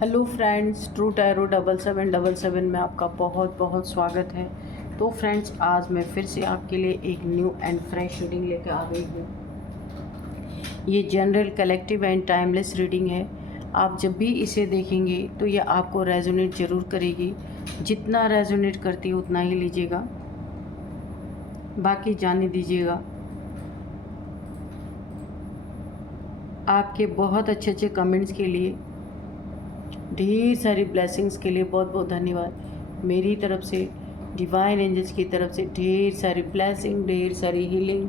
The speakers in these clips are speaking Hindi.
हेलो फ्रेंड्स, ट्रू टैरो 7777 में आपका बहुत बहुत स्वागत है। तो फ्रेंड्स, आज मैं फिर से आपके लिए एक न्यू एंड फ्रेश रीडिंग लेकर आ गई हूँ। ये general, collective and timeless reading है। आप जब भी इसे देखेंगे तो ये आपको रेजोनेट ज़रूर करेगी। जितना रेजोनेट करती है उतना ही लीजिएगा, बाकी जाने दीजिएगा। आपके बहुत अच्छे अच्छे कमेंट्स के लिए, ढेर सारी ब्लेसिंग्स के लिए बहुत बहुत धन्यवाद। मेरी तरफ से, डिवाइन एंजल्स की तरफ से ढेर सारी ब्लेसिंग, ढेर सारी हीलिंग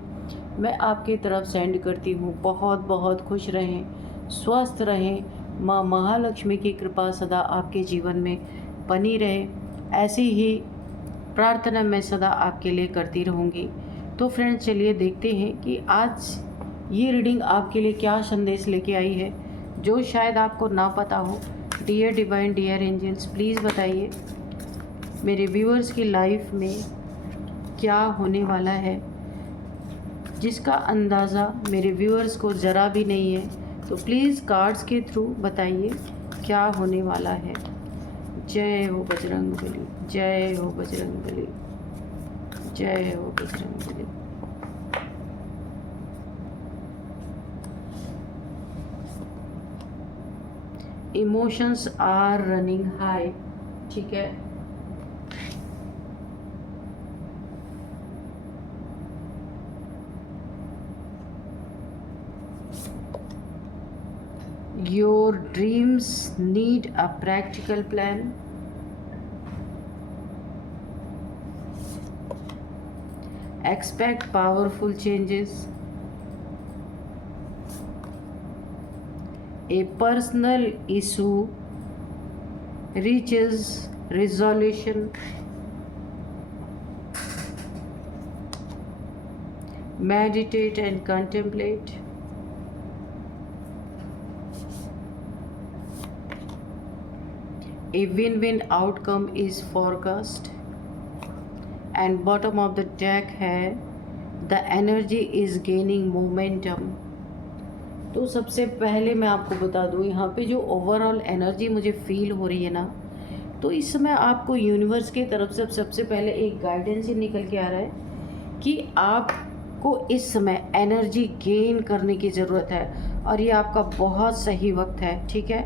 मैं आपकी तरफ सेंड करती हूँ। बहुत बहुत खुश रहें, स्वस्थ रहें। माँ महालक्ष्मी की कृपा सदा आपके जीवन में बनी रहे, ऐसी ही प्रार्थना मैं सदा आपके लिए करती रहूँगी। तो फ्रेंड्स, चलिए देखते हैं कि आज ये रीडिंग आपके लिए क्या संदेश लेके आई है, जो शायद आपको ना पता हो। Dear divine, dear angels, please बताइए मेरे व्यूअर्स की लाइफ में क्या होने वाला है, जिसका अंदाज़ा मेरे व्यूअर्स को ज़रा भी नहीं है। तो प्लीज़ कार्ड्स के थ्रू बताइए क्या होने वाला है। जय हो बजरंगबली, जय हो बजरंगबली, जय हो Bajrangbali. Emotions are running high, ठीक है। Your dreams need a practical plan. Expect powerful changes. A personal issue reaches resolution. Meditate and contemplate. A win-win outcome is forecast. And bottom of the deck है the energy is gaining momentum. तो सबसे पहले मैं आपको बता दूँ, यहाँ पे जो ओवरऑल एनर्जी मुझे फील हो रही है ना, तो इस समय आपको यूनिवर्स की तरफ से सबसे पहले एक गाइडेंस ही निकल के आ रहा है कि आपको इस समय एनर्जी गेन करने की ज़रूरत है, और ये आपका बहुत सही वक्त है, ठीक है।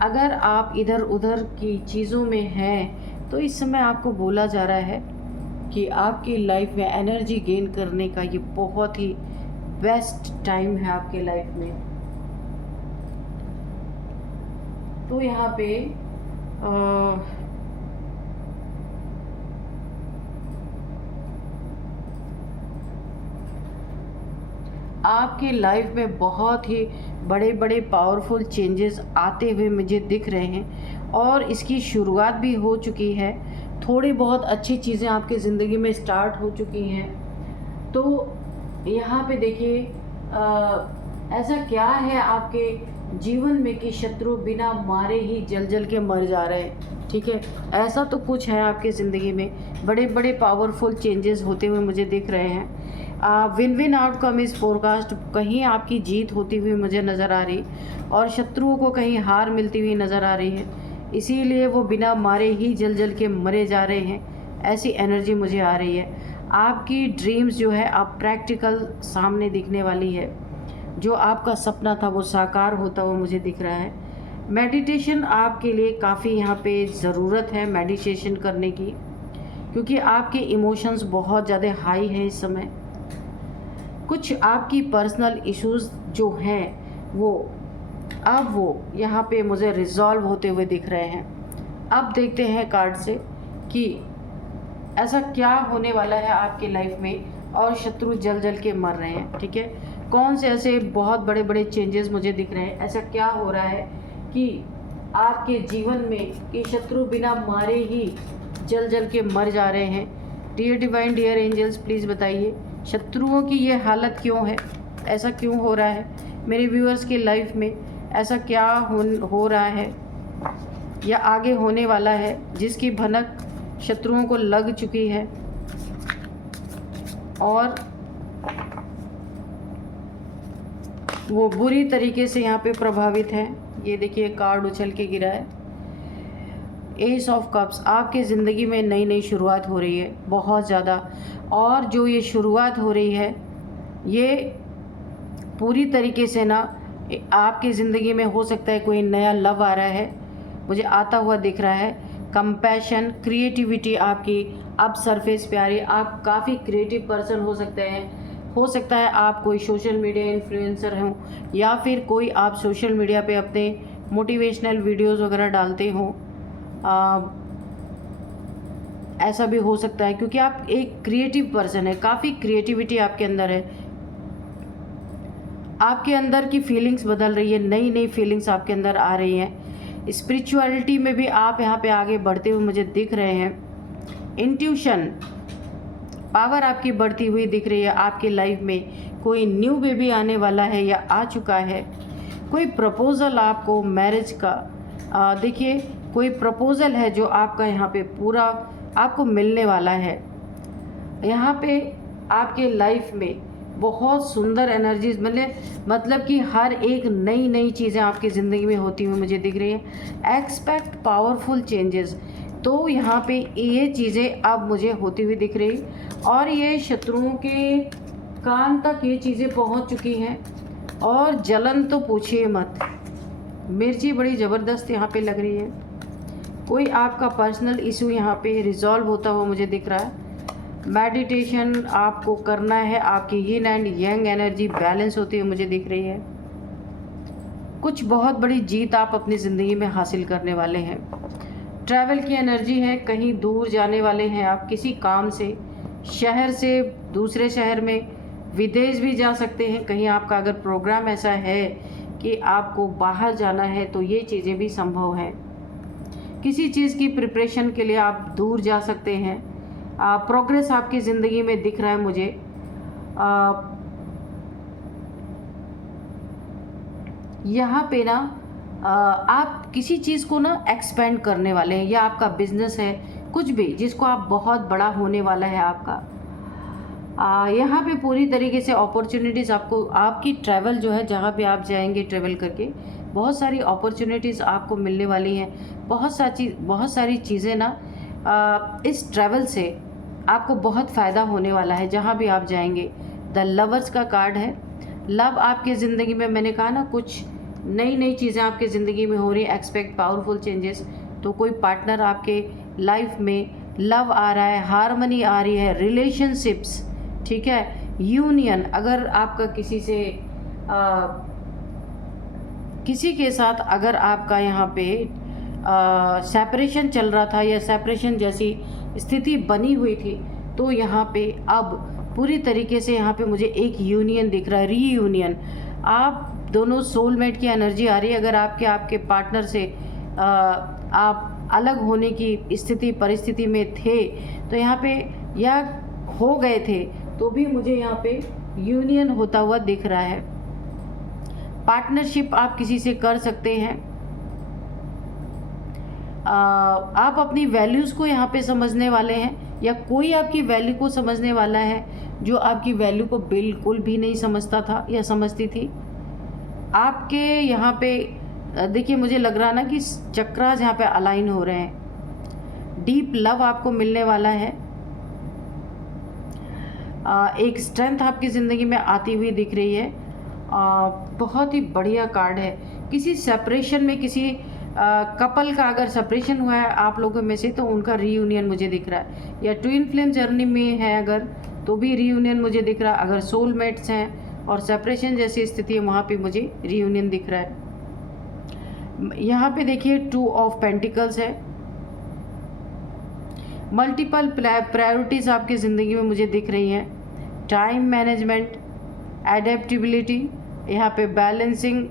अगर आप इधर उधर की चीज़ों में हैं तो इस समय आपको बोला जा रहा है कि आपकी लाइफ में एनर्जी गेन करने का ये बहुत ही बेस्ट टाइम है आपके लाइफ में। तो यहाँ पे आपकी लाइफ में बहुत ही बड़े बड़े पावरफुल चेंजेस आते हुए मुझे दिख रहे हैं, और इसकी शुरुआत भी हो चुकी है। थोड़ी बहुत अच्छी चीज़ें आपकी ज़िंदगी में स्टार्ट हो चुकी हैं। तो यहाँ पे देखिए, ऐसा क्या है आपके जीवन में कि शत्रु बिना मारे ही जल जल के मर जा रहे हैं, ठीक है। ऐसा तो कुछ है आपकी ज़िंदगी में, बड़े बड़े पावरफुल चेंजेस होते हुए मुझे दिख रहे हैं। Win win outcome is forecast, कहीं आपकी जीत होती हुई मुझे नज़र आ रही, और शत्रुओं को कहीं हार मिलती हुई नज़र आ रही है, इसीलिए वो बिना मारे ही जल जल के मरे जा रहे हैं। ऐसी एनर्जी मुझे आ रही है। आपकी ड्रीम्स जो है आप प्रैक्टिकल सामने दिखने वाली है। जो आपका सपना था वो साकार होता हुआ मुझे दिख रहा है। मेडिटेशन आपके लिए काफ़ी यहाँ पे ज़रूरत है मेडिटेशन करने की, क्योंकि आपके इमोशंस बहुत ज़्यादा हाई हैं इस समय। कुछ आपकी पर्सनल इश्यूज़ जो हैं वो यहाँ पे मुझे रिजॉल्व होते हुए दिख रहे हैं। अब देखते हैं कार्ड से कि ऐसा क्या होने वाला है आपकी लाइफ में, और शत्रु जल जल के मर रहे हैं, ठीक है। कौन से ऐसे बहुत बड़े बड़े चेंजेस मुझे दिख रहे हैं, ऐसा क्या हो रहा है कि आपके जीवन में कि शत्रु बिना मारे ही जल जल के मर जा रहे हैं। Dear divine, dear angels, please बताइए शत्रुओं की ये हालत क्यों है, ऐसा क्यों हो रहा है मेरे व्यूअर्स की लाइफ में। ऐसा क्या हो रहा है या आगे होने वाला है जिसकी भनक शत्रुओं को लग चुकी है, और वो बुरी तरीके से यहाँ पे प्रभावित है। ये देखिए कार्ड उछल के गिरा है। एस ऑफ कप्स, आपके ज़िंदगी में नई नई शुरुआत हो रही है बहुत ज़्यादा, और जो ये शुरुआत हो रही है ये पूरी तरीके से ना आपकी ज़िंदगी में हो सकता है कोई नया लव आ रहा है, मुझे आता हुआ दिख रहा है। कंपैशन, क्रिएटिविटी आपकी अब सरफेस पे आ रही है। आप काफ़ी क्रिएटिव पर्सन हो सकते हैं। हो सकता है आप कोई सोशल मीडिया इन्फ्लुएंसर हों, या फिर कोई आप सोशल मीडिया पे अपने मोटिवेशनल वीडियोस वगैरह डालते हों। ऐसा भी हो सकता है क्योंकि आप एक क्रिएटिव पर्सन है, काफ़ी क्रिएटिविटी आपके अंदर है। आपके अंदर की फीलिंग्स बदल रही है, नई नई फीलिंग्स आपके अंदर आ रही हैं। स्पिरिचुअलिटी में भी आप यहाँ पे आगे बढ़ते हुए मुझे दिख रहे हैं। इंट्यूशन पावर आपकी बढ़ती हुई दिख रही है। आपकी लाइफ में कोई न्यू बेबी आने वाला है या आ चुका है। कोई प्रपोज़ल आपको मैरिज का देखिए, कोई प्रपोज़ल है जो आपका यहाँ पे पूरा आपको मिलने वाला है। यहाँ पे आपके लाइफ में बहुत सुंदर एनर्जीज मतलब कि हर एक नई नई चीज़ें आपकी ज़िंदगी में होती हुई मुझे दिख रही है। एक्सपेक्ट पावरफुल चेंजेस, तो यहाँ पे ये चीज़ें अब मुझे होती हुई दिख रही, और ये शत्रुओं के कान तक ये चीज़ें पहुँच चुकी हैं। और जलन तो पूछिए मत, मिर्ची बड़ी ज़बरदस्त यहाँ पे लग रही है। कोई आपका पर्सनल इशू यहाँ पे रिजॉल्व होता हुआ मुझे दिख रहा है। मेडिटेशन आपको करना है, आपकी yin and young energy balance होती हुई मुझे दिख रही है। कुछ बहुत बड़ी जीत आप अपनी ज़िंदगी में हासिल करने वाले हैं। ट्रैवल की एनर्जी है, कहीं दूर जाने वाले हैं आप किसी काम से, शहर से दूसरे शहर में, विदेश भी जा सकते हैं। कहीं आपका अगर प्रोग्राम ऐसा है कि आपको बाहर जाना है तो ये चीज़ें भी संभव हैं। किसी चीज़ की प्रिपरेशन के लिए आप दूर जा सकते हैं। प्रोग्रेस आपकी ज़िंदगी में दिख रहा है मुझे। यहाँ पे ना आप किसी चीज़ को ना एक्सपेंड करने वाले हैं, या आपका बिजनेस है, कुछ भी जिसको आप बहुत बड़ा होने वाला है आपका। यहाँ पे पूरी तरीके से अपॉर्चुनिटीज़ आपको, आपकी ट्रैवल जो है, जहाँ पे आप जाएंगे ट्रैवल करके बहुत सारी अपॉर्चुनिटीज़ आपको मिलने वाली हैं। बहुत सारी चीज़ें ना इस ट्रैवल से आपको बहुत फ़ायदा होने वाला है जहाँ भी आप जाएंगे। द लवर्स का कार्ड है। लव आपके ज़िंदगी में, मैंने कहा ना, कुछ नई नई चीज़ें आपकी ज़िंदगी में हो रही है। एक्सपेक्ट पावरफुल चेंजेस, तो कोई पार्टनर आपके लाइफ में, लव आ रहा है, हारमनी आ रही है, रिलेशनशिप्स, ठीक है, यूनियन। अगर आपका किसी के साथ अगर आपका यहाँ पे सेपरेशन चल रहा था या सेपरेशन जैसी स्थिति बनी हुई थी, तो यहाँ पे अब पूरी तरीके से यहाँ पे मुझे एक यूनियन दिख रहा है, रीयूनियन। आप दोनों सोलमेट की एनर्जी आ रही है। अगर आपके पार्टनर से आप अलग होने की स्थिति परिस्थिति में थे, तो यहाँ पे या हो गए थे, तो भी मुझे यहाँ पे यूनियन होता हुआ दिख रहा है। पार्टनरशिप आप किसी से कर सकते हैं। आप अपनी वैल्यूज़ को यहाँ पे समझने वाले हैं, या कोई आपकी वैल्यू को समझने वाला है जो आपकी वैल्यू को बिल्कुल भी नहीं समझता था या समझती थी। आपके यहाँ पे देखिए, मुझे लग रहा ना कि चक्रास यहाँ पे अलाइन हो रहे हैं। डीप लव आपको मिलने वाला है। एक स्ट्रेंथ आपकी ज़िंदगी में आती हुई दिख रही है। बहुत ही बढ़िया कार्ड है। किसी सेपरेशन में, किसी कपल का अगर सेपरेशन हुआ है आप लोगों में से, तो उनका रीयूनियन मुझे दिख रहा है। या ट्विन फ्लेम जर्नी में है अगर, तो भी रीयूनियन मुझे दिख रहा है। अगर सोलमेट्स हैं और सेपरेशन जैसी स्थिति है, वहाँ पे मुझे रीयूनियन दिख रहा है। यहाँ पे देखिए 2 ऑफ पेंटिकल्स है। मल्टीपल प्रायोरिटीज़ आपकी ज़िंदगी में मुझे दिख रही हैं। टाइम मैनेजमेंट, एडेप्टिबिलिटी, यहाँ पे बैलेंसिंग,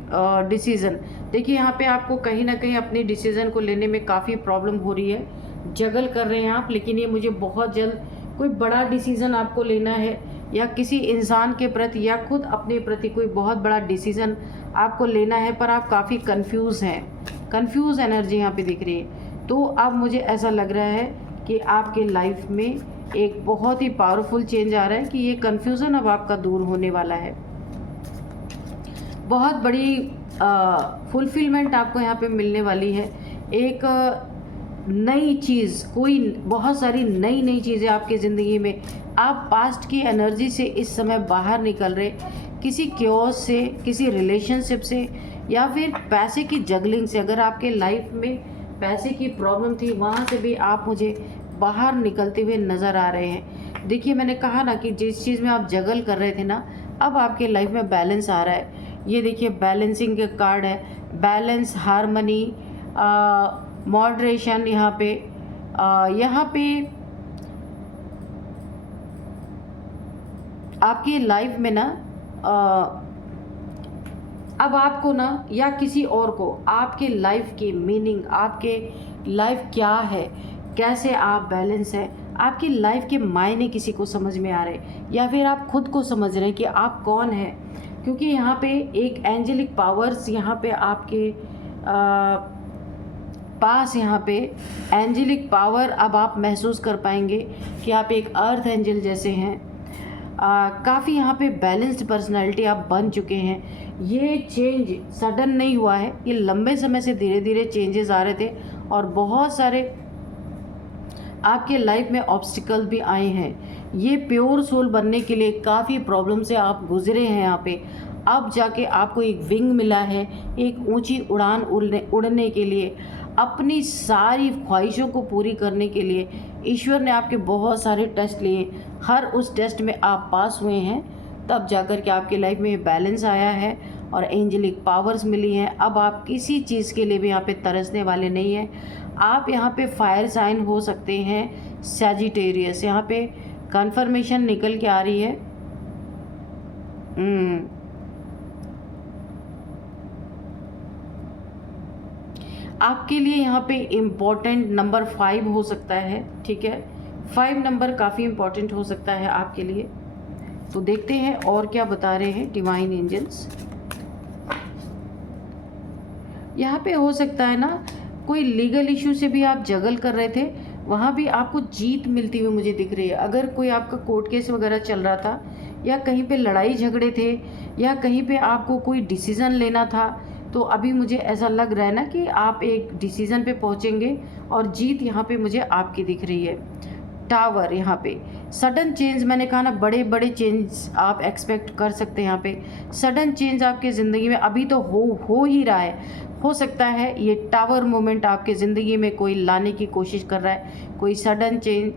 डिसीज़न। देखिए यहाँ पे आपको कहीं ना कहीं अपनी डिसीज़न को लेने में काफ़ी प्रॉब्लम हो रही है, जगल कर रहे हैं आप। लेकिन ये मुझे बहुत जल्द कोई बड़ा डिसीज़न आपको लेना है, या किसी इंसान के प्रति या खुद अपने प्रति कोई बहुत बड़ा डिसीज़न आपको लेना है, पर आप काफ़ी कंफ्यूज हैं। कंफ्यूज एनर्जी यहाँ पे दिख रही है। तो अब मुझे ऐसा लग रहा है कि आपके लाइफ में एक बहुत ही पावरफुल चेंज आ रहा है कि ये कन्फ्यूज़न अब आपका दूर होने वाला है। बहुत बड़ी फुलफिलमेंट आपको यहाँ पे मिलने वाली है। एक नई चीज़, कोई बहुत सारी नई नई चीज़ें आपकी ज़िंदगी में, आप पास्ट की एनर्जी से इस समय बाहर निकल रहे, किसी क्योस से, किसी रिलेशनशिप से, या फिर पैसे की जगलिंग से। अगर आपके लाइफ में पैसे की प्रॉब्लम थी, वहाँ से भी आप मुझे बाहर निकलते हुए नज़र आ रहे हैं। देखिए, मैंने कहा ना कि जिस चीज़ में आप जगल कर रहे थे ना, अब आपके लाइफ में बैलेंस आ रहा है। ये देखिए, बैलेंसिंग के कार्ड है, बैलेंस, हारमनी, मॉडरेशन। यहाँ पे आपकी लाइफ में ना अब आपको ना, या किसी और को, आपके लाइफ की मीनिंग, आपके लाइफ क्या है, कैसे आप बैलेंस है, आपकी लाइफ के मायने किसी को समझ में आ रहे, या फिर आप खुद को समझ रहे हैं कि आप कौन है। क्योंकि यहाँ पे एक एंजेलिक पावर्स यहाँ पे आपके पास, यहाँ पे एंजेलिक पावर अब आप महसूस कर पाएंगे कि आप एक अर्थ एंजल जैसे हैं। काफ़ी यहाँ पे बैलेंस्ड पर्सनालिटी आप बन चुके हैं। ये चेंज सडन नहीं हुआ है, ये लंबे समय से धीरे धीरे चेंजेस आ रहे थे, और बहुत सारे आपके लाइफ में ऑब्स्टिकल भी आए हैं। ये प्योर सोल बनने के लिए काफ़ी प्रॉब्लम से आप गुजरे हैं यहाँ पे। अब जाके आपको एक विंग मिला है, एक ऊंची उड़ान उड़ने के लिए, अपनी सारी ख्वाहिशों को पूरी करने के लिए ईश्वर ने आपके बहुत सारे टेस्ट लिए। हर उस टेस्ट में आप पास हुए हैं, तब जाकर के आपकी लाइफ में बैलेंस आया है और एंजेलिक पावर्स मिली हैं। अब आप किसी चीज़ के लिए भी यहाँ पे तरसने वाले नहीं हैं। आप यहाँ पे फायर साइन हो सकते हैं, सैजिटेरियस। यहाँ पे कन्फर्मेशन निकल के आ रही है। आपके लिए यहाँ पे इम्पोर्टेंट नंबर 5 हो सकता है, ठीक है। 5 नंबर काफ़ी इम्पोर्टेंट हो सकता है आपके लिए। तो देखते हैं और क्या बता रहे हैं डिवाइन एंजल्स। यहाँ पे हो सकता है ना, कोई लीगल इशू से भी आप जगल कर रहे थे, वहाँ भी आपको जीत मिलती हुई मुझे दिख रही है। अगर कोई आपका कोर्ट केस वगैरह चल रहा था, या कहीं पे लड़ाई झगड़े थे, या कहीं पे आपको कोई डिसीज़न लेना था, तो अभी मुझे ऐसा लग रहा है ना कि आप एक डिसीज़न पे पहुँचेंगे और जीत यहाँ पे मुझे आपकी दिख रही है। टावर, यहाँ पे सडन चेंज, मैंने कहा ना, बड़े बड़े चेंज आप एक्सपेक्ट कर सकते हैं। यहाँ पे सडन चेंज आपके ज़िंदगी में अभी तो हो ही रहा है। हो सकता है ये टावर मोमेंट आपके ज़िंदगी में कोई लाने की कोशिश कर रहा है, कोई सडन चेंज,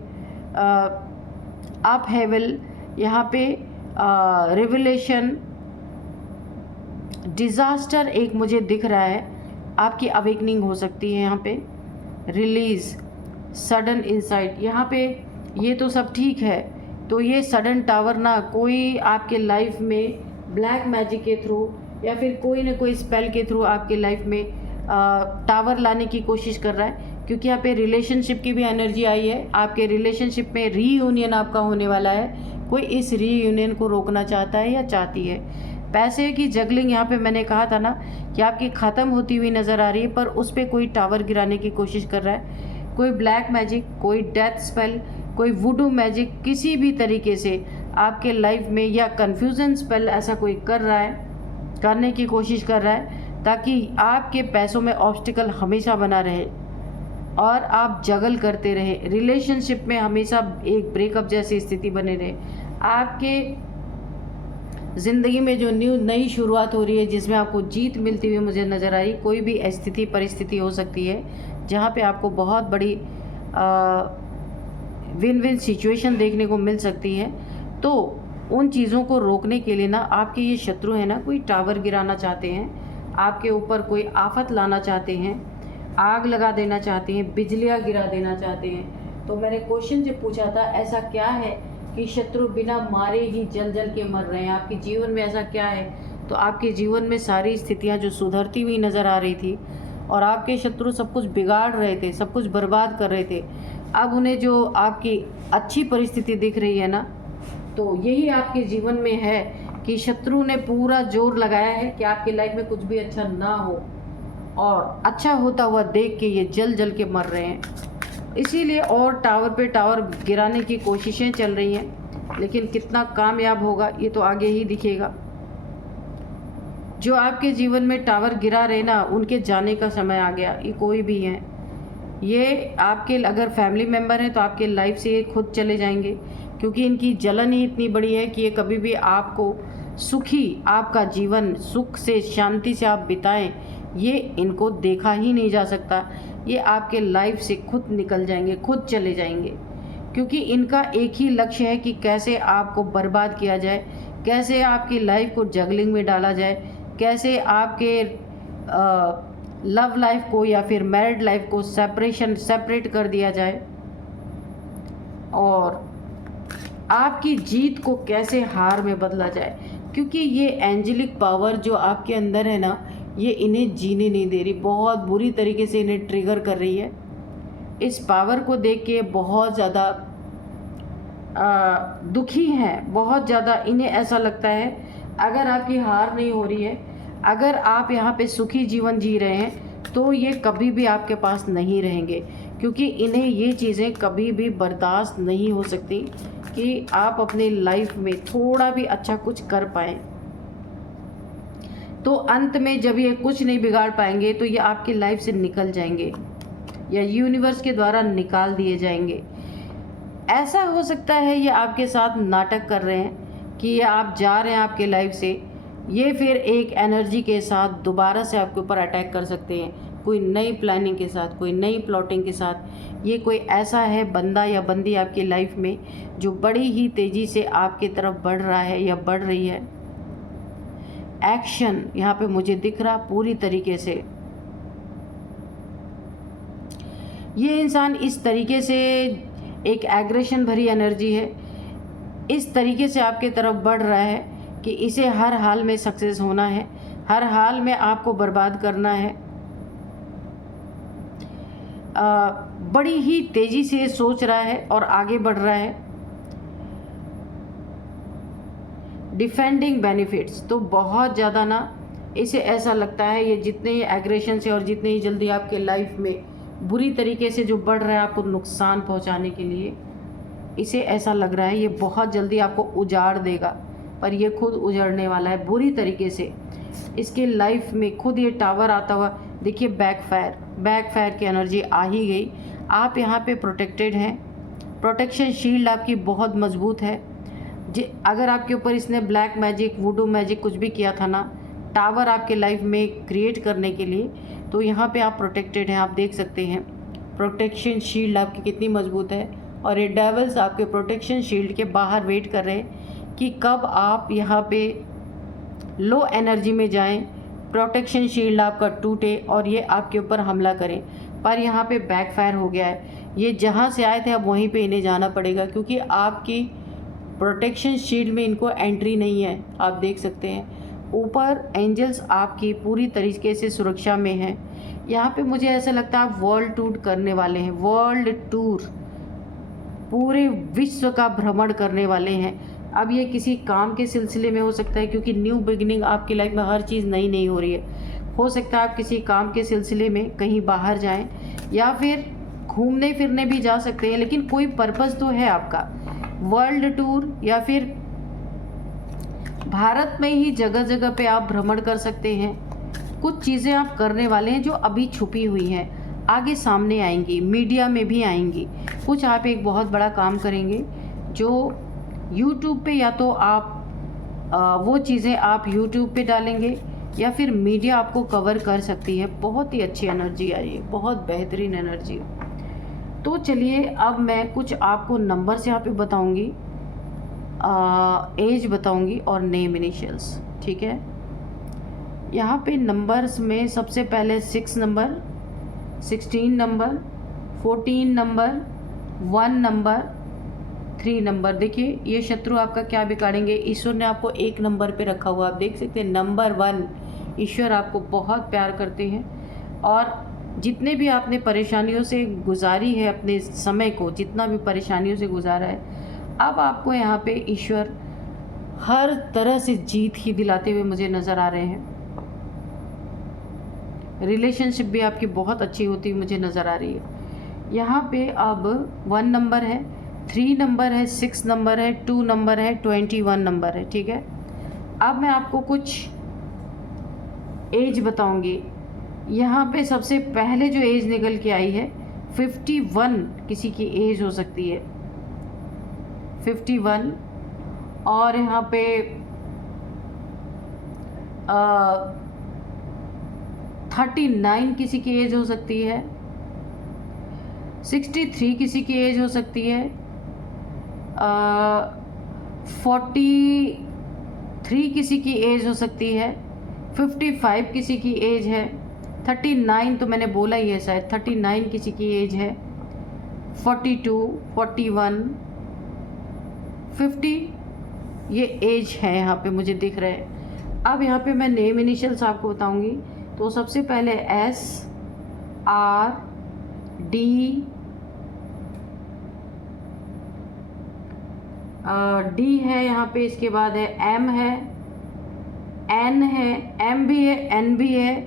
अप हेवल, यहाँ पे रिवलेशन, डिज़ास्टर एक मुझे दिख रहा है। आपकी अवेकनिंग हो सकती है यहाँ पे, रिलीज़, सडन इंसाइट। यहाँ पे ये तो सब ठीक है। तो ये सडन टावर ना, कोई आपके लाइफ में ब्लैक मैजिक के थ्रू, या फिर कोई ना कोई स्पेल के थ्रू आपके लाइफ में टावर लाने की कोशिश कर रहा है। क्योंकि यहाँ पे रिलेशनशिप की भी एनर्जी आई है। आपके रिलेशनशिप में रीयूनियन आपका होने वाला है। कोई इस रीयूनियन को रोकना चाहता है या चाहती है। पैसे की जगलिंग, यहाँ पे मैंने कहा था ना कि आपकी ख़त्म होती हुई नज़र आ रही है, पर उस पर कोई टावर गिराने की कोशिश कर रहा है। कोई ब्लैक मैजिक, कोई डेथ स्पेल, कोई वुडू मैजिक, किसी भी तरीके से आपके लाइफ में, या कन्फ्यूज़न स्पेल ऐसा कोई कर रहा है, करने की कोशिश कर रहा है, ताकि आपके पैसों में ऑब्स्टिकल हमेशा बना रहे और आप जगल करते रहे। रिलेशनशिप में हमेशा एक ब्रेकअप जैसी स्थिति बने रहे। आपके ज़िंदगी में जो नई शुरुआत हो रही है, जिसमें आपको जीत मिलती हुई मुझे नज़र आ रही। कोई भी स्थिति परिस्थिति हो सकती है जहाँ पे आपको बहुत बड़ी विन विन सिचुएशन देखने को मिल सकती है। तो उन चीज़ों को रोकने के लिए ना, आपके ये शत्रु हैं ना, कोई टावर गिराना चाहते हैं, आपके ऊपर कोई आफत लाना चाहते हैं, आग लगा देना चाहते हैं, बिजलियाँ गिरा देना चाहते हैं। तो मैंने क्वेश्चन जो पूछा था, ऐसा क्या है कि शत्रु बिना मारे ही जल जल के मर रहे हैं? आपके जीवन में ऐसा क्या है? तो आपके जीवन में सारी स्थितियाँ जो सुधरती हुई नज़र आ रही थी, और आपके शत्रु सब कुछ बिगाड़ रहे थे, सब कुछ बर्बाद कर रहे थे, अब उन्हें जो आपकी अच्छी परिस्थिति दिख रही है ना, तो यही आपके जीवन में है कि शत्रु ने पूरा जोर लगाया है कि आपकी लाइफ में कुछ भी अच्छा ना हो, और अच्छा होता हुआ देख के ये जल जल के मर रहे हैं। इसीलिए और टावर पे टावर गिराने की कोशिशें चल रही हैं, लेकिन कितना कामयाब होगा ये तो आगे ही दिखेगा। जो आपके जीवन में टावर गिरा रहे ना, उनके जाने का समय आ गया। ये कोई भी हैं, ये आपके अगर फैमिली मेम्बर हैं तो आपके लाइफ से ये खुद चले जाएंगे, क्योंकि इनकी जलन ही इतनी बड़ी है कि ये कभी भी आपको सुखी, आपका जीवन सुख से शांति से आप बिताएं, ये इनको देखा ही नहीं जा सकता। ये आपके लाइफ से खुद निकल जाएंगे, खुद चले जाएंगे, क्योंकि इनका एक ही लक्ष्य है कि कैसे आपको बर्बाद किया जाए, कैसे आपकी लाइफ को जगलिंग में डाला जाए, कैसे आपके लव लाइफ को या फिर मैरिड लाइफ को सेपरेट कर दिया जाए, और आपकी जीत को कैसे हार में बदला जाए। क्योंकि ये एंजेलिक पावर जो आपके अंदर है ना, ये इन्हें जीने नहीं दे रही, बहुत बुरी तरीके से इन्हें ट्रिगर कर रही है। इस पावर को देख के बहुत ज़्यादा दुखी हैं, बहुत ज़्यादा इन्हें ऐसा लगता है अगर आपकी हार नहीं हो रही है, अगर आप यहाँ पे सुखी जीवन जी रहे हैं तो ये कभी भी आपके पास नहीं रहेंगे, क्योंकि इन्हें ये चीज़ें कभी भी बर्दाश्त नहीं हो सकती कि आप अपने लाइफ में थोड़ा भी अच्छा कुछ कर पाएँ। तो अंत में जब ये कुछ नहीं बिगाड़ पाएंगे तो ये आपकी लाइफ से निकल जाएंगे या यूनिवर्स के द्वारा निकाल दिए जाएंगे। ऐसा हो सकता है ये आपके साथ नाटक कर रहे हैं कि ये आप जा रहे हैं आपके लाइफ से, ये फिर एक एनर्जी के साथ दोबारा से आपके ऊपर अटैक कर सकते हैं, कोई नई प्लानिंग के साथ, कोई नई प्लॉटिंग के साथ। ये कोई ऐसा है बंदा या बंदी आपकी लाइफ में जो बड़ी ही तेज़ी से आपकी तरफ बढ़ रहा है या बढ़ रही है। एक्शन यहाँ पे मुझे दिख रहा पूरी तरीके से। ये इंसान इस तरीके से एक एग्रेशन भरी एनर्जी है, इस तरीके से आपके तरफ बढ़ रहा है कि इसे हर हाल में सक्सेस होना है, हर हाल में आपको बर्बाद करना है। बड़ी ही तेज़ी से सोच रहा है और आगे बढ़ रहा है। डिफेंडिंग बेनिफिट्स, तो बहुत ज़्यादा ना इसे ऐसा लगता है ये जितने ही एग्रेशन से और जितने ही जल्दी आपके लाइफ में बुरी तरीके से जो बढ़ रहा है आपको नुकसान पहुंचाने के लिए, इसे ऐसा लग रहा है ये बहुत जल्दी आपको उजाड़ देगा, पर ये खुद उजड़ने वाला है बुरी तरीके से। इसके लाइफ में खुद ये टावर आता हुआ देखिए, बैकफायर की एनर्जी आ ही गई। आप यहाँ पे प्रोटेक्टेड हैं, प्रोटेक्शन शील्ड आपकी बहुत मजबूत है। अगर आपके ऊपर इसने ब्लैक मैजिक, वुडू मैजिक कुछ भी किया था ना, टावर आपके लाइफ में क्रिएट करने के लिए, तो यहाँ पे आप प्रोटेक्टेड हैं। आप देख सकते हैं प्रोटेक्शन शील्ड आपकी कितनी मजबूत है, और ये डेविल्स आपके प्रोटेक्शन शील्ड के बाहर वेट कर रहे हैं कि कब आप यहाँ पे लो एनर्जी में जाएं, प्रोटेक्शन शील्ड आपका टूटे और ये आपके ऊपर हमला करें। पर यहाँ पे बैकफायर हो गया है, ये जहाँ से आए थे अब वहीं पे इन्हें जाना पड़ेगा, क्योंकि आपकी प्रोटेक्शन शील्ड में इनको एंट्री नहीं है। आप देख सकते हैं ऊपर एंजल्स आपकी पूरी तरीके से सुरक्षा में हैं। यहाँ पे मुझे ऐसा लगता है आप वर्ल्ड टूर करने वाले हैं, वर्ल्ड टूर, पूरे विश्व का भ्रमण करने वाले हैं। अब ये किसी काम के सिलसिले में हो सकता है, क्योंकि न्यू बिगिनिंग आपकी लाइफ में हर चीज़ नई नहीं हो रही है। हो सकता है आप किसी काम के सिलसिले में कहीं बाहर जाएं, या फिर घूमने फिरने भी जा सकते हैं, लेकिन कोई पर्पज़ तो है आपका, वर्ल्ड टूर, या फिर भारत में ही जगह जगह पे आप भ्रमण कर सकते हैं। कुछ चीज़ें आप करने वाले हैं जो अभी छुपी हुई हैं, आगे सामने आएंगी, मीडिया में भी आएंगी। कुछ आप एक बहुत बड़ा काम करेंगे जो YouTube पे, या तो आप वो चीज़ें आप YouTube पे डालेंगे या फिर मीडिया आपको कवर कर सकती है। बहुत ही अच्छी एनर्जी आ रही है, बहुत बेहतरीन एनर्जी। तो चलिए अब मैं कुछ आपको नंबर्स यहाँ पे बताऊँगी, एज बताऊँगी और नेम इनिशियल्स, ठीक है। यहाँ पे नंबर्स में सबसे पहले 6 number, 16 number, 14 number, 1 number, 3 number. देखिए ये शत्रु आपका क्या बिगाड़ेंगे। ईश्वर ने आपको 1 नंबर पे रखा हुआ, आप देख सकते हैं, नंबर 1। ईश्वर आपको बहुत प्यार करते हैं, और जितने भी आपने परेशानियों से गुजारी है अपने समय को, जितना भी परेशानियों से गुजारा है, अब आपको यहाँ पे ईश्वर हर तरह से जीत ही दिलाते हुए मुझे नज़र आ रहे हैं। रिलेशनशिप भी आपकी बहुत अच्छी होती हुई मुझे नज़र आ रही है। यहाँ पे अब 1 नंबर है, 3 नंबर है, 6 नंबर है, 2 नंबर है, 21 नंबर है, ठीक है। अब मैं आपको कुछ एज बताऊंगी। यहाँ पे सबसे पहले जो एज निकल के आई है 51 किसी की एज हो सकती है, 51। और यहाँ पे 39 किसी की एज हो सकती है, 63 किसी की एज हो सकती है, 43 किसी की एज हो सकती है, 55 किसी की एज है, 39 तो मैंने बोला ही है शायद, 39 किसी की एज है, 42, 41, 50 ये एज है यहाँ पे मुझे दिख रहे हैं। अब यहाँ पे मैं नेम इनिशियल्स आपको बताऊंगी। तो सबसे पहले S R D D है यहाँ पे, इसके बाद है M है, N है, M भी है, N भी है,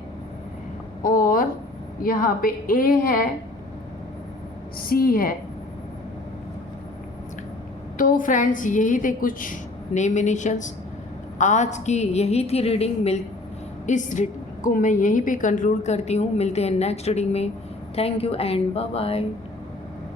और यहाँ पे A है, C है। तो फ्रेंड्स यही थे कुछ नेम इनिशियल्स। आज की यही थी रीडिंग। इस रीडिंग को मैं यहीं पे कंक्लूड करती हूँ। मिलते हैं नेक्स्ट रीडिंग में। Thank you and bye bye.